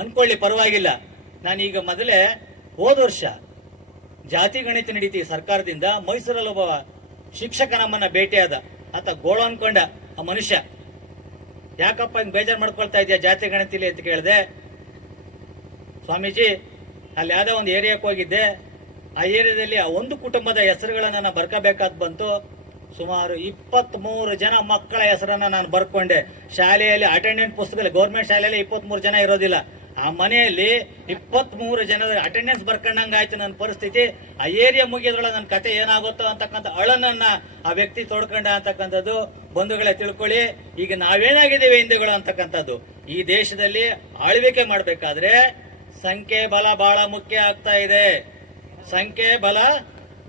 ಅನ್ಕೊಳ್ಳಿ, ಪರವಾಗಿಲ್ಲ. ನಾನೀಗ ಮೊದಲೇ ಹೋದ ವರ್ಷ ಜಾತಿ ಗಣಿತ ನಡೀತಿ ಸರ್ಕಾರದಿಂದ ಮೈಸೂರಲ್ಲಿ ಒಬ್ಬ ಶಿಕ್ಷಕ ನಮ್ಮನ್ನ ಭೇಟಿಯಾದ. ಆತ ಗೋಳು ಅನ್ಕೊಂಡ ಆ ಮನುಷ್ಯ, ಯಾಕಪ್ಪ ಹಿಂಗ್ ಬೇಜಾರು ಮಾಡ್ಕೊಳ್ತಾ ಇದೆಯಾ ಜಾತಿ ಗಣಿತಲಿ ಅಂತ ಕೇಳಿದೆ. ಸ್ವಾಮೀಜಿ, ಅಲ್ಲಿ ಯಾವ್ದೋ ಒಂದು ಏರಿಯಾಕ್ಕೆ ಹೋಗಿದ್ದೆ, ಆ ಏರಿಯಾದಲ್ಲಿ ಆ ಒಂದು ಕುಟುಂಬದ ಹೆಸರುಗಳನ್ನ ನಾನು ಬರ್ಕೋಬೇಕಾದ್ ಬಂತು. ಸುಮಾರು 23 ಜನ ಮಕ್ಕಳ ಹೆಸರನ್ನ ನಾನು ಬರ್ಕೊಂಡೆ. ಶಾಲೆಯಲ್ಲಿ ಅಟೆಂಡೆನ್ಸ್ ಪುಸ್ತಕದಲ್ಲಿ, ಗೌರ್ಮೆಂಟ್ ಶಾಲೆಯಲ್ಲಿ 23 ಜನ ಇರೋದಿಲ್ಲ, ಆ ಮನೆಯಲ್ಲಿ 23 ಜನದ ಅಟೆಂಡೆನ್ಸ್ ಬರ್ಕೊಂಡಂಗಾಯ್ತು ನನ್ನ ಪರಿಸ್ಥಿತಿ. ಆ ಏರಿಯಾ ಮುಗಿಯೋದ್ರೊಳಗೆ ನನ್ನ ಕತೆ ಏನಾಗುತ್ತೋ ಅಂತಕ್ಕಂಥ ಅಳನನ್ನ ಆ ವ್ಯಕ್ತಿ ತೋಡ್ಕೊಂಡ ಅಂತಕ್ಕಂಥದ್ದು. ಬಂಧುಗಳೇ ತಿಳ್ಕೊಳ್ಳಿ, ಈಗ ನಾವೇನಾಗಿದ್ದೇವೆ ಹಿಂದೂಗಳು ಅಂತಕ್ಕಂಥದ್ದು. ಈ ದೇಶದಲ್ಲಿ ಆಳ್ವಿಕೆ ಮಾಡ್ಬೇಕಾದ್ರೆ ಸಂಖ್ಯೆ ಬಲ ಬಹಳ ಮುಖ್ಯ ಆಗ್ತಾ ಇದೆ. ಸಂಖ್ಯೆ ಬಲ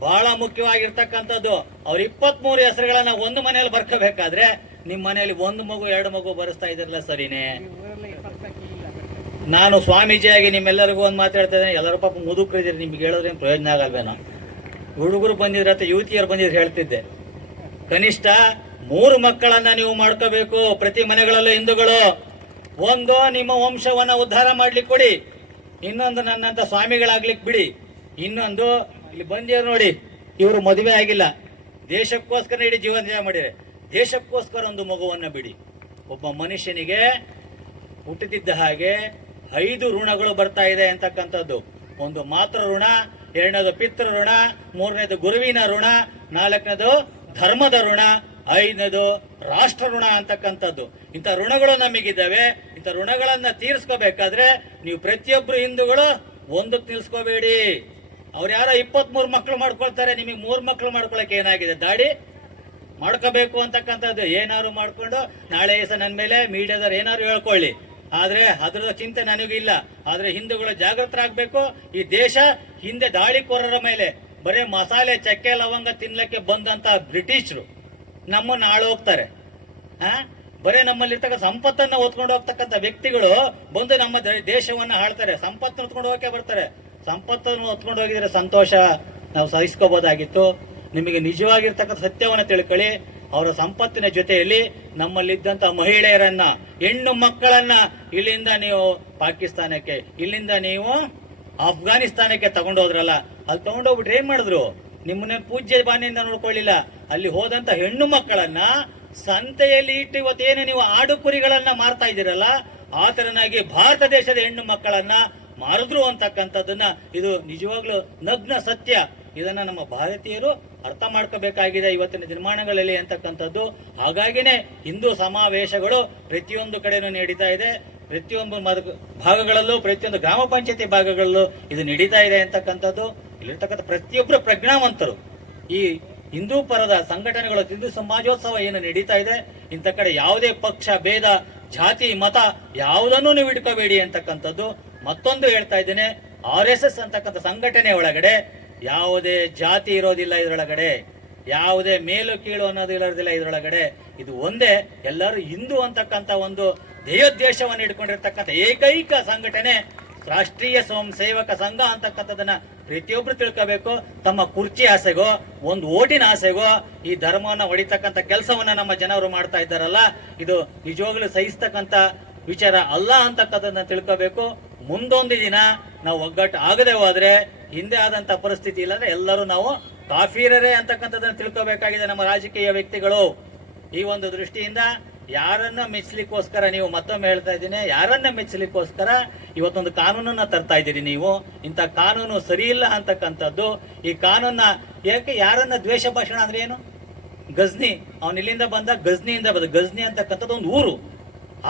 ಬಹಳ ಮುಖ್ಯವಾಗಿರ್ತಕ್ಕಂಥದ್ದು. ಅವ್ರ 23 ಹೆಸರುಗಳನ್ನ ಒಂದು ಮನೆಯಲ್ಲಿ ಬರ್ಕೋಬೇಕಾದ್ರೆ ನಿಮ್ ಮನೆಯಲ್ಲಿ 1 ಮಗು 2 ಮಗು ಬರೆಸ್ತಾ ಇದ್ರಲ್ಲ, ಸರಿನೇ? ನಾನು ಸ್ವಾಮೀಜಿಯಾಗಿ ನಿಮ್ಮೆಲ್ಲರಿಗೂ ಒಂದು ಮಾತಾಡ್ತಾ ಇದ್ದೇನೆ. ಎಲ್ಲರೂ ಪಾಪ ಮುದುಕರಿದ್ದೀರಿ, ನಿಮ್ಗೆ ಹೇಳಿದ್ರೆ ಪ್ರಯೋಜನ ಆಗಲ್ವೇನೋ. ಹುಡುಗರು ಬಂದಿದ್ರೆ ಅಥವಾ ಯುವತಿಯರು ಬಂದಿದ್ರೆ ಹೇಳ್ತಿದ್ದೆ, ಕನಿಷ್ಠ 3 ಮಕ್ಕಳನ್ನ ನೀವು ಮಾಡ್ಕೋಬೇಕು ಪ್ರತಿ ಮನೆಗಳಲ್ಲೂ ಹಿಂದೂಗಳು. ಒಂದು ನಿಮ್ಮ ವಂಶವನ್ನ ಉದ್ಧಾರ ಮಾಡ್ಲಿಕ್ಕೆ ಕೊಡಿ, ಇನ್ನೊಂದು ನನ್ನಂತ ಸ್ವಾಮಿಗಳಾಗ್ಲಿಕ್ಕೆ ಬಿಡಿ, ಇನ್ನೊಂದು ಇಲ್ಲಿ ಬಂದಿರೋ ನೋಡಿ, ಇವರು ಮದುವೆ ಆಗಿಲ್ಲ, ದೇಶಕ್ಕೋಸ್ಕರ ಇಡೀ ಜೀವನ ಮಾಡಿದ್ರೆ ದೇಶಕ್ಕೋಸ್ಕರ ಒಂದು ಮಗುವನ್ನ ಬಿಡಿ. ಒಬ್ಬ ಮನುಷ್ಯನಿಗೆ ಹುಟ್ಟುತ್ತಿದ್ದ ಹಾಗೆ 5 ಋಣಗಳು ಬರ್ತಾ ಇದೆ ಅಂತಕ್ಕಂಥದ್ದು. ಒಂದು ಮಾತೃ ಋಣ, 2ನೇದು ಪಿತೃ ಋಣ, 3ನೇದು ಗುರುವಿನ ಋಣ, 4ನೇದು ಧರ್ಮದ ಋಣ, 5ನೇದು ರಾಷ್ಟ್ರ ಋಣ ಅಂತಕ್ಕಂಥದ್ದು. ಇಂಥ ಋಣಗಳು ನಮಗಿದ್ದಾವೆ. ಇಂಥ ಋಣಗಳನ್ನ ತೀರಿಸ್ಕೋಬೇಕಾದ್ರೆ ನೀವು ಪ್ರತಿಯೊಬ್ರು ಹಿಂದೂಗಳು ಒಂದಕ್ಕೆ ನಿಲ್ಸ್ಕೋಬೇಡಿ. ಅವ್ರು ಯಾರೋ 23 ಮಕ್ಕಳು ಮಾಡ್ಕೊಳ್ತಾರೆ, ನಿಮಗೆ 3 ಮಕ್ಕಳು ಮಾಡ್ಕೊಳಕ್ಕೆ ಏನಾಗಿದೆ? ದಾಡಿ ಮಾಡ್ಕೋಬೇಕು ಅಂತಕ್ಕಂಥದ್ದು. ಏನಾದ್ರು ಮಾಡ್ಕೊಂಡು ನಾಳೆ ದಿವಸ ನನ್ನ ಮೇಲೆ ಮೀಡಿಯಾದವ್ರು ಏನಾದ್ರು ಹೇಳ್ಕೊಳ್ಳಿ, ಆದ್ರೆ ಅದರ ಚಿಂತೆ ನನಗಿಲ್ಲ. ಆದ್ರೆ ಹಿಂದೂಗಳು ಜಾಗೃತರಾಗಬೇಕು. ಈ ದೇಶ ಹಿಂದೆ ದಾಳಿಕೋರರ ಮೇಲೆ ಬರೇ ಮಸಾಲೆ ಚಕ್ಕೆ ಲವಂಗ ತಿನ್ಲಕ್ಕೆ ಬಂದಂತ ಬ್ರಿಟಿಷರು ನಮ್ಮನ್ನ ಆಳೋಗ್ತಾರೆ. ಬರೇ ನಮ್ಮಲ್ಲಿರ್ತಕ್ಕ ಸಂಪತ್ತನ್ನ ಹೊತ್ಕೊಂಡು ಹೋಗ್ತಕ್ಕಂಥ ವ್ಯಕ್ತಿಗಳು ಬಂದು ನಮ್ಮ ದೇಶವನ್ನ ಆಳ್ತಾರೆ. ಸಂಪತ್ತನ್ನು ಹೊತ್ಕೊಂಡು ಹೋಗಕ್ಕೆ ಬರ್ತಾರೆ. ಸಂಪತ್ತನ್ನು ಹೊತ್ಕೊಂಡು ಹೋಗಿದ್ರೆ ಸಂತೋಷ ನಾವು ಸಹಿಸ್ಕೋಬಹುದಾಗಿತ್ತು. ನಿಮಗೆ ನಿಜವಾಗಿರ್ತಕ್ಕಂಥ ಸತ್ಯವನ್ನ ತಿಳ್ಕೊಳ್ಳಿ. ಅವರ ಸಂಪತ್ತಿನ ಜೊತೆಯಲ್ಲಿ ನಮ್ಮಲ್ಲಿದ್ದಂತ ಮಹಿಳೆಯರನ್ನ, ಹೆಣ್ಣು ಮಕ್ಕಳನ್ನ ಇಲ್ಲಿಂದ ನೀವು ಪಾಕಿಸ್ತಾನಕ್ಕೆ, ಇಲ್ಲಿಂದ ನೀವು ಅಫ್ಘಾನಿಸ್ತಾನಕ್ಕೆ ತಗೊಂಡೋದ್ರಲ್ಲ, ಅಲ್ಲಿ ತಗೊಂಡೋಗ್ಬಿಟ್ರೆ ಏನ್ ಮಾಡಿದ್ರು? ನಿಮ್ಮನ್ನ ಪೂಜ್ಯ ಬಾನಿಯಿಂದ ನೋಡ್ಕೊಳ್ಳಿಲ್ಲ. ಅಲ್ಲಿ ಹೋದಂತ ಹೆಣ್ಣು ಮಕ್ಕಳನ್ನ ಸಂತೆಯಲ್ಲಿ ಇಟ್ಟು ಇವತ್ತೇನು ನೀವು ಆಡು ಕುರಿಗಳನ್ನ ಮಾರ್ತಾ ಇದ್ದೀರಲ್ಲ, ಆ ತರನಾಗಿ ಭಾರತ ದೇಶದ ಹೆಣ್ಣು ಮಕ್ಕಳನ್ನ ಮಾರಿದ್ರು ಅಂತಕ್ಕಂಥದ್ದನ್ನ ಇದು ನಿಜವಾಗ್ಲೂ ನಗ್ನ ಸತ್ಯ. ಇದನ್ನ ನಮ್ಮ ಭಾರತೀಯರು ಅರ್ಥ ಮಾಡ್ಕೋಬೇಕಾಗಿದೆ ಇವತ್ತಿನ ದಿನಮಾನಗಳಲ್ಲಿ ಅಂತಕ್ಕಂಥದ್ದು. ಹಾಗಾಗಿನೇ ಹಿಂದೂ ಸಮಾವೇಶಗಳು ಪ್ರತಿಯೊಂದು ಕಡೆನೂ ನಡೀತಾ ಇದೆ. ಪ್ರತಿಯೊಂದು ಭಾಗಗಳಲ್ಲೂ, ಪ್ರತಿಯೊಂದು ಗ್ರಾಮ ಪಂಚಾಯತಿ ಭಾಗಗಳಲ್ಲೂ ಇದು ನಡೀತಾ ಇದೆ ಅಂತಕ್ಕಂಥದ್ದು. ಇಲ್ಲಿರ್ತಕ್ಕಂಥ ಪ್ರತಿಯೊಬ್ಬರು ಪ್ರಜ್ಞಾವಂತರು ಈ ಹಿಂದೂ ಪರದ ಸಂಘಟನೆಗಳು, ಹಿಂದೂ ಸಮಾಜೋತ್ಸವ ಏನು ನಡೀತಾ ಇದೆ, ಇಂಥ ಕಡೆ ಯಾವುದೇ ಪಕ್ಷ ಭೇದ, ಜಾತಿ ಮತ ಯಾವುದನ್ನು ನೀವು ಇಟ್ಕೋಬೇಡಿ ಅಂತಕ್ಕಂಥದ್ದು. ಮತ್ತೊಂದು ಹೇಳ್ತಾ ಇದ್ದೇನೆ, RSS ಅಂತಕ್ಕಂಥ ಸಂಘಟನೆ ಒಳಗಡೆ ಯಾವುದೇ ಜಾತಿ ಇರೋದಿಲ್ಲ, ಇದರೊಳಗಡೆ ಯಾವುದೇ ಮೇಲು ಕೀಳು ಅನ್ನೋದು ಇರೋದಿಲ್ಲ ಇದರೊಳಗಡೆ. ಇದು ಒಂದೇ, ಎಲ್ಲರೂ ಹಿಂದೂ ಅಂತಕ್ಕಂಥ ಒಂದು ಧ್ಯೇಯೋದ್ದೇಶವನ್ನು ಇಟ್ಕೊಂಡಿರ್ತಕ್ಕಂಥ ಏಕೈಕ ಸಂಘಟನೆ ರಾಷ್ಟ್ರೀಯ ಸ್ವಯಂ ಸೇವಕ ಸಂಘ ಅಂತಕ್ಕಂಥದನ್ನ ಪ್ರತಿಯೊಬ್ರು ತಿಳ್ಕೋಬೇಕು. ತಮ್ಮ ಕುರ್ಚಿ ಆಸೆಗೋ, ಒಂದು ಓಟಿನ ಆಸೆಗೋ ಈ ಧರ್ಮವನ್ನ ಹೊಡಿತಕ್ಕಂಥ ಕೆಲಸವನ್ನ ನಮ್ಮ ಜನರು ಮಾಡ್ತಾ ಇದ್ದಾರಲ್ಲ, ಇದು ನಿಜವಾಗ್ಲೂ ಸಹಿಸ್ತಕ್ಕಂಥ ವಿಚಾರ ಅಲ್ಲ ಅಂತಕ್ಕಂಥದನ್ನ ತಿಳ್ಕೋಬೇಕು. ಮುಂದೊಂದು ದಿನ ನಾವು ಒಗ್ಗಟ್ಟು ಆಗದೆ ಹೋದ್ರೆ ಹಿಂದೆ ಆದಂತ ಪರಿಸ್ಥಿತಿ ಇಲ್ಲಾಂದ್ರೆ ಎಲ್ಲರೂ ನಾವು ಕಾಫೀರರೇ ಅಂತಕ್ಕಂಥದ್ದನ್ನ ತಿಳ್ಕೋಬೇಕಾಗಿದೆ ನಮ್ಮ ರಾಜಕೀಯ ವ್ಯಕ್ತಿಗಳು. ಈ ಒಂದು ದೃಷ್ಟಿಯಿಂದ ಯಾರನ್ನ ಮೆಚ್ಚಲಿಕ್ಕೋಸ್ಕರ ನೀವು, ಮತ್ತೊಮ್ಮೆ ಹೇಳ್ತಾ ಇದ್ದೀನಿ, ಯಾರನ್ನ ಮೆಚ್ಚಲಿಕ್ಕೋಸ್ಕರ ಇವತ್ತೊಂದು ಕಾನೂನನ್ನ ತರ್ತಾ ಇದ್ದೀರಿ ನೀವು. ಇಂಥ ಕಾನೂನು ಸರಿ ಇಲ್ಲ ಅಂತಕ್ಕಂಥದ್ದು. ಈ ಕಾನೂನ ಯಾಕೆ, ಯಾರನ್ನ ದ್ವೇಷ ಭಾಷಣ ಅಂದ್ರೆ ಏನು? ಗಜ್ನಿ, ಅವನ್ ಇಲ್ಲಿಂದ ಬಂದ, ಗಜ್ನಿಯಿಂದ ಬಂದ. ಗಜ್ನಿ ಅಂತಕ್ಕಂಥದ್ದು ಒಂದು ಊರು,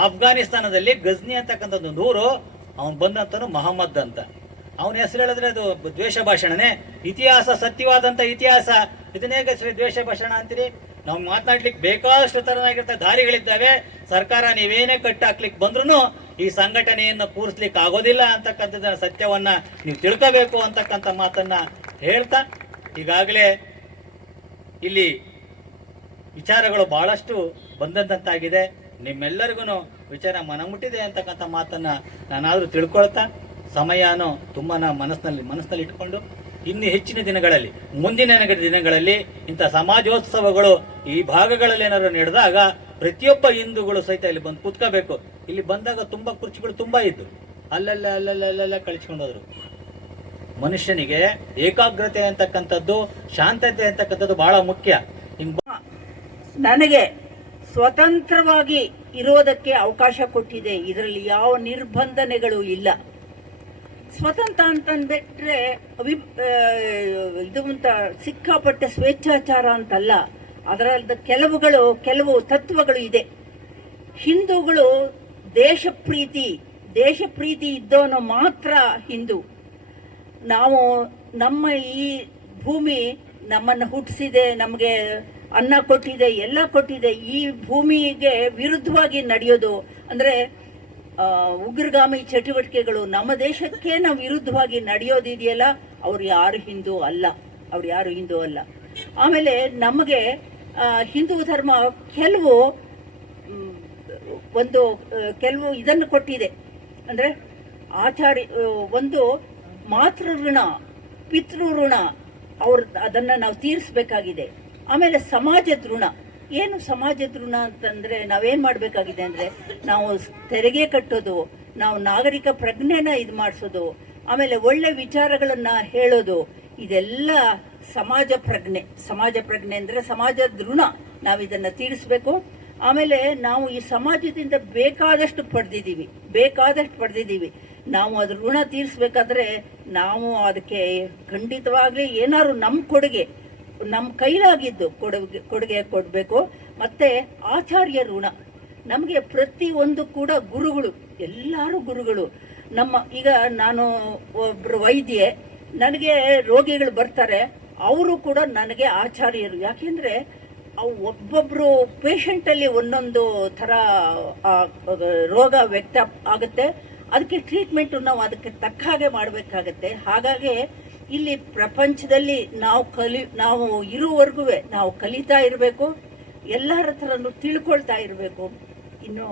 ಆಫ್ಘಾನಿಸ್ತಾನದಲ್ಲಿ ಗಜ್ನಿ ಅಂತಕ್ಕಂಥದ್ದು ಒಂದು ಊರು. ಅವನ್ ಬಂದಂತನು ಮಹಮ್ಮದ್ ಅಂತ. ಅವನ ಹೆಸರು ಹೇಳಿದ್ರೆ ಅದು ದ್ವೇಷ ಭಾಷಣನೇ? ಇತಿಹಾಸ, ಸತ್ಯವಾದಂತ ಇತಿಹಾಸ, ಇದನ್ನೇ ದ್ವೇಷ ಭಾಷಣ ಅಂತೀರಿ? ನಾವು ಮಾತನಾಡ್ಲಿಕ್ಕೆ ಬೇಕಾದಷ್ಟು ತರನಾಗಿರ್ತ ದಾರಿಗಳಿದ್ದಾವೆ. ಸರ್ಕಾರ ನೀವೇನೇ ಕಟ್ಟಿ ಹಾಕ್ಲಿಕ್ಕೆ ಬಂದ್ರು ಈ ಸಂಘಟನೆಯನ್ನು ಕೂರಿಸ್ಲಿಕ್ಕೆ ಆಗೋದಿಲ್ಲ ಅಂತಕ್ಕಂಥದ್ದನ್ನ ಸತ್ಯವನ್ನ ನೀವು ತಿಳ್ಕೋಬೇಕು ಅಂತಕ್ಕಂಥ ಮಾತನ್ನ ಹೇಳ್ತಾ, ಈಗಾಗಲೇ ಇಲ್ಲಿ ವಿಚಾರಗಳು ಬಹಳಷ್ಟು ಬಂದಂತಾಗಿದೆ. ನಿಮ್ಮೆಲ್ಲರಿಗೂ ವಿಚಾರ ಮನಮುಟ್ಟಿದೆ ಅಂತಕ್ಕಂಥ ಮಾತನ್ನ ನಾನಾದ್ರೂ ತಿಳ್ಕೊಳ್ತಾ, ಸಮಯನೂ ತುಂಬಾ ಮನಸ್ಸಿನಲ್ಲಿ ಇಟ್ಕೊಂಡು ಇನ್ನು ಹೆಚ್ಚಿನ ದಿನಗಳಲ್ಲಿ, ಮುಂದಿನ ದಿನಗಳಲ್ಲಿ ಇಂಥ ಸಮಾಜೋತ್ಸವಗಳು ಈ ಭಾಗಗಳಲ್ಲಿ ಏನಾದ್ರು ನಡೆದಾಗ ಪ್ರತಿಯೊಬ್ಬ ಹಿಂದೂಗಳು ಸಹಿತ ಇಲ್ಲಿ ಬಂದು ಕೂತ್ಕೋಬೇಕು. ಇಲ್ಲಿ ಬಂದಾಗ ತುಂಬಾ ಕುರ್ಚಿಗಳು ತುಂಬಾ ಇದ್ದು ಅಲ್ಲೆಲ್ಲ ಕಳಿಸ್ಕೊಂಡೋದ್ರು. ಮನುಷ್ಯನಿಗೆ ಏಕಾಗ್ರತೆ ಅಂತಕ್ಕಂಥದ್ದು, ಶಾಂತತೆ ಅಂತಕ್ಕಂಥದ್ದು ಬಹಳ ಮುಖ್ಯ. ನನಗೆ ಸ್ವತಂತ್ರವಾಗಿ ಇರೋದಕ್ಕೆ ಅವಕಾಶ ಕೊಟ್ಟಿದೆ. ಇದರಲ್ಲಿ ಯಾವ ನಿರ್ಬಂಧನೆಗಳು ಇಲ್ಲ. ಸ್ವತಂತ್ರ ಅಂತಂದ್ಬಿಟ್ರೆ ಇದು ಅಂತ ಸಿಕ್ಕಾಪಟ್ಟೆ ಸ್ವೇಚ್ಛಾಚಾರ ಅಂತಲ್ಲ. ಅದರಲ್ಲಿ ಕೆಲವು ತತ್ವಗಳು ಇದೆ. ಹಿಂದೂಗಳು ದೇಶ ಪ್ರೀತಿ ಇದ್ದವನು ಮಾತ್ರ ಹಿಂದೂ. ನಾವು ನಮ್ಮ ಈ ಭೂಮಿ ನಮ್ಮನ್ನು ಹುಟ್ಟಿಸಿದೆ, ನಮಗೆ ಅನ್ನ ಕೊಟ್ಟಿದೆ, ಎಲ್ಲ ಕೊಟ್ಟಿದೆ. ಈ ಭೂಮಿಗೆ ವಿರುದ್ಧವಾಗಿ ನಡೆಯೋದು ಅಂದ್ರೆ ಉಗ್ರಗಾಮಿ ಚಟುವಟಿಕೆಗಳು, ನಮ್ಮ ದೇಶಕ್ಕೆ ನಾವು ವಿರುದ್ಧವಾಗಿ ನಡೆಯೋದಿದೆಯಲ್ಲ, ಅವ್ರು ಯಾರು ಹಿಂದೂ ಅಲ್ಲ. ಆಮೇಲೆ ನಮಗೆ ಹಿಂದೂ ಧರ್ಮ ಕೆಲವು ಇದನ್ನು ಕೊಟ್ಟಿದೆ. ಅಂದ್ರೆ ಒಂದು ಮಾತೃ ಋಣ, ಪಿತೃ ಋಣ, ಅದನ್ನ ನಾವು ತೀರಿಸಬೇಕಾಗಿದೆ. ಆಮೇಲೆ ಸಮಾಜದ ಋಣ. ಏನು ಸಮಾಜದ ಋಣ ಅಂತಂದ್ರೆ ನಾವೇನ್ ಮಾಡ್ಬೇಕಾಗಿದೆ ಅಂದ್ರೆ, ನಾವು ತೆರಿಗೆ ಕಟ್ಟೋದು, ನಾವು ನಾಗರಿಕ ಪ್ರಜ್ಞೆನ ಇದು ಮಾಡಿಸೋದು, ಆಮೇಲೆ ಒಳ್ಳೆ ವಿಚಾರಗಳನ್ನ ಹೇಳೋದು, ಇದೆಲ್ಲ ಸಮಾಜ ಪ್ರಜ್ಞೆ ಅಂದ್ರೆ ಸಮಾಜದ ಋಣ. ನಾವು ಇದನ್ನ ತೀರಿಸಬೇಕು. ಆಮೇಲೆ ನಾವು ಈ ಸಮಾಜದಿಂದ ಬೇಕಾದಷ್ಟು ಪಡೆದಿದ್ದೀವಿ. ನಾವು ಅದ್ರ ಋಣ ತೀರಿಸಬೇಕಾದ್ರೆ ನಾವು ಅದಕ್ಕೆ ಖಂಡಿತವಾಗ್ಲಿ ಏನಾದ್ರು ನಮ್ಮ ಕೈಲಾಗಿದ್ದು ಕೊಡುಗೆ ಕೊಡಬೇಕು. ಮತ್ತೆ ಆಚಾರ್ಯ ಋಣ. ನಮಗೆ ಪ್ರತಿಯೊಂದು ಕೂಡ ಎಲ್ಲರೂ ಗುರುಗಳು. ಈಗ ನಾನು ಒಬ್ರು ವೈದ್ಯೆ, ನನಗೆ ರೋಗಿಗಳು ಬರ್ತಾರೆ, ಅವರು ಕೂಡ ನನಗೆ ಆಚಾರ್ಯರು. ಯಾಕೆಂದ್ರೆ ಒಬ್ಬೊಬ್ರು ಪೇಷಂಟ್ ಅಲ್ಲಿ ಒಂದೊಂದು ತರ ರೋಗ ವ್ಯಕ್ತ ಆಗುತ್ತೆ. ಅದಕ್ಕೆ ಟ್ರೀಟ್ಮೆಂಟ್ ನಾವು ಅದಕ್ಕೆ ತಕ್ಕ ಹಾಗೆ ಮಾಡಬೇಕಾಗತ್ತೆ. ಹಾಗಾಗಿ ಇಲ್ಲಿ ಪ್ರಪಂಚದಲ್ಲಿ ನಾವು ಇರುವವರೆಗೂ ನಾವು ಕಲಿತಾ ಇರಬೇಕು, ಎಲ್ಲರ ಹತ್ರನೂ ತಿಳ್ಕೊಳ್ತಾ ಇರಬೇಕು. ಇನ್ನು